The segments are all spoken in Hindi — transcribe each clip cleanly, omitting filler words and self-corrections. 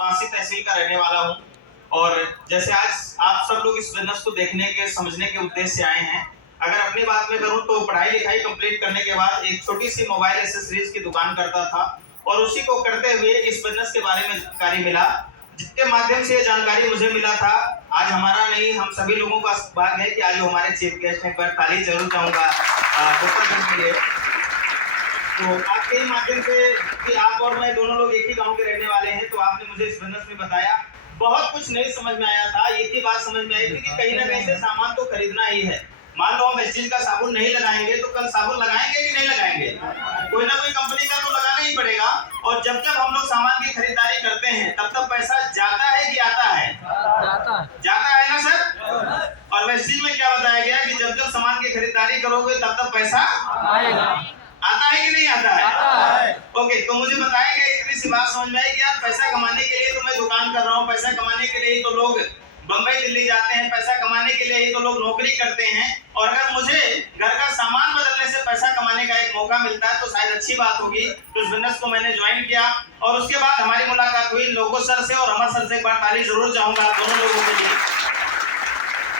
बांसी तहसील का रहने वाला हूँ और जैसे आज आप सब लोग इस बिजनेस को देखने के समझने के उद्देश्य से आए हैं। अगर अपनी बात में करूँ तो पढ़ाई लिखाई कंप्लीट करने के बाद एक छोटी सी मोबाइल एसेसरीज की दुकान करता था और उसी को करते हुए इस बिजनेस के बारे में जानकारी मिला, जिसके माध्यम से ये जानकारी मुझे मिला था। आज हमारा नहीं, हम सभी लोगों का भाग्य है कि आज हमारे चीफ गेस्ट हैं। एक बार ताली जरूर चाहूंगा के लिए। तो आपके ही माध्यम से कि आप और मैं दोनों लोग एक ही गांव के रहने वाले हैं, तो आपने मुझे इस बिजनेस में बताया, बहुत कुछ नहीं समझ में आया था। एक ही बात समझ में आई थी कि कहीं ना कहीं से सामान तो खरीदना ही है। मान लो हम एसजील का साबुन नहीं लगाएंगे तो कल साबुन लगाएंगे कि नहीं लगाएंगे? कोई ना कोई कंपनी का तो लगाना ही पड़ेगा। और जब जब हम लोग सामान की खरीदारी करते हैं तब तब पैसा जाता है कि आता है? जाता है ना सर। और एसजील में क्या बताया गया कि जब जब सामान की खरीदारी करोगे तब तब पैसा आएगा। आता है कि नहीं आता है? ओके, तो मुझे बताया गया, इतनी सी बात समझ में आई कि यार पैसा कमाने के लिए तो मैं दुकान कर रहा हूँ, पैसा कमाने के लिए ही तो लोग बंबई दिल्ली जाते हैं, पैसा कमाने के लिए ही तो लोग नौकरी करते हैं। और अगर मुझे घर का सामान बदलने से पैसा कमाने का एक मौका मिलता है तो शायद अच्छी बात होगी। तो इस बिजनेस को मैंने ज्वाइन किया और उसके बाद हमारी मुलाकात हुई लोगो सर से और अमर सर से। एक बार ताली जरूर चाहूंगा आप दोनों लोगों के लिए।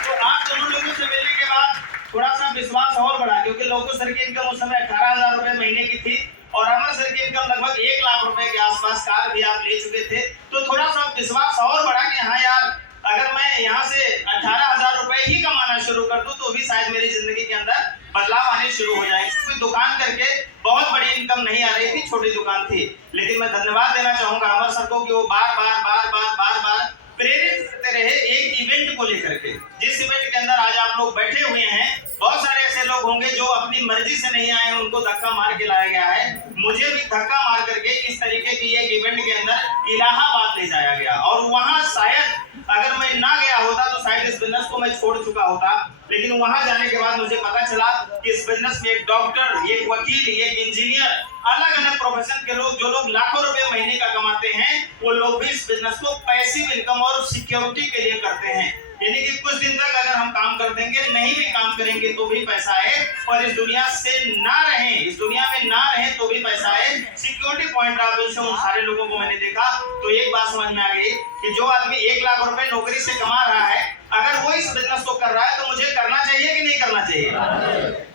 तो आप दोनों लोगों से मिलने के बाद थोड़ा सा विश्वास और बढ़ा, क्योंकि लोगो सर की इनकम उस समय 18,000 रुपए महीने की थी और अमर सर की इनकम लगभग 1 लाख रुपए के आसपास। कार भी आप ले चुके थे, तो थोड़ा सा विश्वास और बढ़ा कि हाँ यार, अगर मैं यहाँ से 18,000 रुपए ही कमाना शुरू कर दूं तो भी शायद मेरी जिंदगी के अंदर बदलाव आने शुरू हो जाएंगे। क्योंकि दुकान करके बहुत बड़ी इनकम नहीं आ रही थी, छोटी दुकान थी। लेकिन मैं धन्यवाद देना चाहूंगा अमर सर को कि वो बार बार प्रेरित करते रहे एक इवेंट को लेकर के। जिस इवेंट के अंदर आज आप लोग बैठे हुए हैं, बहुत सारे ऐसे लोग होंगे जो अपनी मर्जी से नहीं आए, उनको धक्का मार के लाया गया है। मुझे भी धक्का मार करके इस तरीके की एक इवेंट के अंदर इलाहाबाद ले जाया गया और वहां शायद अगर मैं ना गया होता तो शायद इस बिजनेस को मैं छोड़ चुका होता। लेकिन वहां जाने के बाद मुझे पता चला कि इस बिजनेस में एक डॉक्टर, एक वकील, एक इंजीनियर, अलग अलग प्रोफेशन के लोग, जो लोग लाखों रुपए महीने का कमाते हैं, वो लोग भी इस बिजनेस को पैसिव इनकम और सिक्योरिटी के लिए करते हैं। यानी कि कुछ दिन तक अगर हम काम कर देंगे, नहीं भी काम करेंगे तो भी पैसा है, और इस दुनिया से ना रहें, इस दुनिया में ना रहें तो भी पैसा है। सिक्योरिटी पॉइंट ऑफ व्यू से उन सारे लोगों को मैंने देखा तो एक बात समझ में आ गई कि जो आदमी 1 लाख रुपए नौकरी से कमा रहा है, अगर वो इस बिजनेस को कर रहा है तो मुझे करना चाहिए कि नहीं करना चाहिए?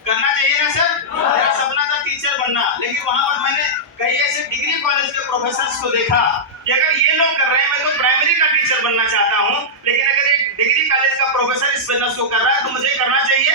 करना चाहिए ना सर। मेरा सपना था टीचर बनना, लेकिन वहां पर मैंने कई ऐसे डिग्री कॉलेज के प्रोफेसर्स को देखा कि अगर ये लोग कर रहे हैं, मैं तो प्राइमरी का टीचर बनना चाहता हूँ, लेकिन अगर एक डिग्री कॉलेज का प्रोफेसर इस बिजनेस को कर रहा है तो मुझे करना चाहिए।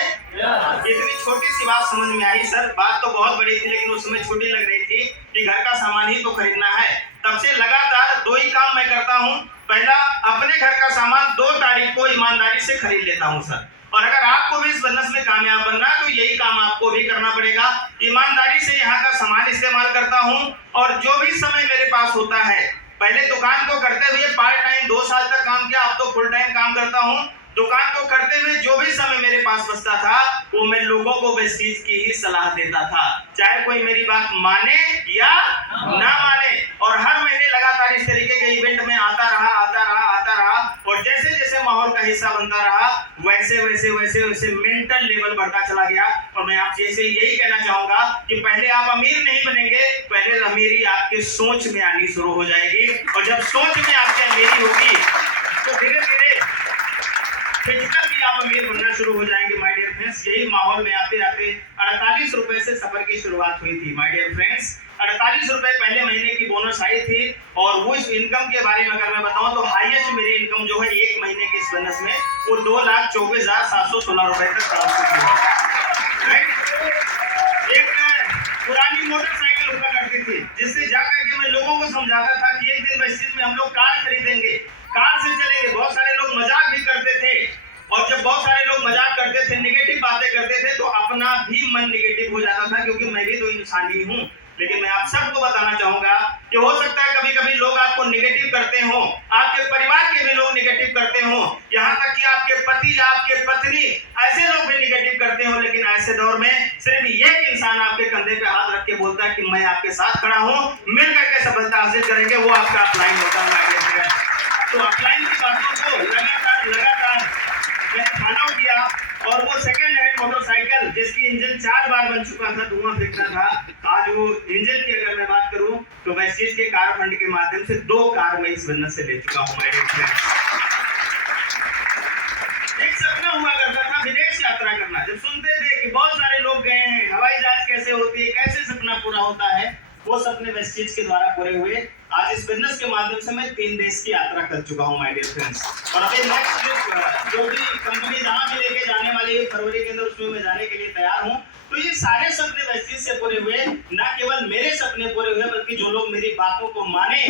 इतनी छोटी सी बात समझ में आई सर। बात तो बहुत बड़ी थी लेकिन उस समय छोटी लग रही थी कि घर का सामान ही तो खरीदना है। तब से लगातार 2 ही काम मैं करता हूँ। पहला, अपने घर का सामान 2 तारीख को ईमानदारी से खरीद लेता हूँ सर। और अगर आपको भी इस बिजनेस में कामयाब बनना है तो यही काम आपको भी करना पड़ेगा। ईमानदारी से यहाँ का सामान इस्तेमाल करता हूँ और जो भी समय मेरे पास होता है, पहले दुकान को करते हुए पार्ट टाइम 2 साल तक काम किया, अब तो फुल टाइम काम करता हूँ। दुकान को करते हुए जो भी समय मेरे पास बचता था वो मैं लोगों को इस चीज की ही सलाह देता था, चाहे कोई मेरी बात माने या ना माने। और हर महीने लगातार इस तरीके के इवेंट में आता रहा और जैसे जैसे माहौल का हिस्सा बनता रहा वैसे मेंटल लेवल बढ़ता चला गया। और मैं आपसे से यही कहना चाहूंगा कि पहले आप अमीर नहीं बनेंगे, पहले अमीरी आपकी सोच में आनी शुरू हो जाएगी। और जब सोच में आपकी अमीरी होगी तो धीरे धीरे फिजिकल भी आप अमीर बनना शुरू हो जाएंगे। माय डियर फ्रेंड्स, यही माहौल में आते 48 रुपए से सफर की शुरुआत हुई थी। माय डियर फ्रेंड्स, 48 रुपए पहले महीने की बोनस आई थी। और वो इस इनकम के बारे में अगर मैं बताऊं तो हाईएस्ट मेरी इनकम जो है एक महीने की इस बिजनेस में वो 2,24,716 रुपए तक पहुंच चुकी है। एक पुरानी मोटरसाइकिल हुआ करती थी जिससे जाकर के मैं लोगों को समझाता था कि एक दिन इस चीज में हम लोग कार खरीदेंगे, कार से चलेंगे। बहुत सारे लोग मजाक भी करते थे और जब बहुत सारे लोग मजाक करते थे, नेगेटिव बातें करते थे तो अपना भी मन नेगेटिव हो जाता था, क्योंकि मैं भी तो इंसान ही हूँ। लेकिन मैं आप सबको बताना चाहूंगा कि हो सकता है कभी कभी लोग आपको नेगेटिव करते हो, आपके परिवार के भी लोग नेगेटिव करते हो, यहाँ तक कि आपके पति, आपके पत्नी, ऐसे लोग भी नेगेटिव करते हो। लेकिन ऐसे दौर में सिर्फ एक इंसान आपके कंधे पे हाथ रख के बोलता है कि मैं आपके साथ खड़ा हूँ, मिल करके सफलता हासिल करेंगे, वो आपका अपलाइन होता है। तो अपलाइन की बातों को लगातार मैंने फॉलो किया और वो सेकंड हैंड मोटरसाइकिल जिसकी इंजन 4 बार बन चुका था, धुआं फेंकता था, आज वो इंजन की अगर मैं बात करूं तो वैसे वेस्टीज के कार फंड के माध्यम से 2 कार मैं इस बिजनेस से ले चुका हूं माय डियर फ्रेंड्स। एक सपना हुआ करता था विदेश यात्रा करना। जब सुनते थे कि बहुत सारे लोग गए हैं, हवाई जहाज कैसे होती है, कैसे सपना पूरा होता है, वो सपने वेस्टीज के द्वारा पूरे हुए। आज इस बिजनेस के माध्यम से मैं 3 देश की यात्रा कर चुका हूं माय डियर फ्रेंड्स। और अभी नेक्स्ट ट्रिप जो भी कंपनी जहां भी लेके जाने वाली है फरवरी के अंदर, उसमें मैं जाने के लिए तैयार हूं। तो ये सारे सपने वेस्टीज से पूरे हुए। ना केवल मेरे सपने पूरे हुए, बल्कि जो लोग मेरी बातों को माने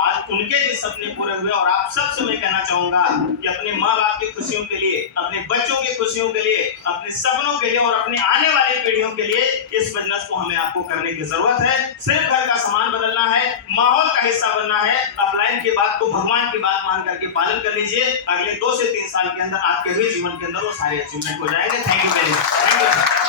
आज उनके भी सपने पूरे हुए। और आप सबसे मैं कहना चाहूंगा कि अपने माँ बाप की खुशियों के लिए, अपने बच्चों की खुशियों के लिए, अपने सपनों के लिए और अपने आने वाली पीढ़ियों के लिए इस बिजनेस को हमें आपको करने की जरूरत है। सिर्फ घर का सामान बदलना है, माहौल का हिस्सा बनना है। अपलाइन की बात को भगवान की बात मान करके पालन कर लीजिए। अगले 2 से 3 साल के अंदर आपके भी जीवन के अंदर वो सारे अचीवमेंट हो जाएंगे। Thank you very much. Thank you.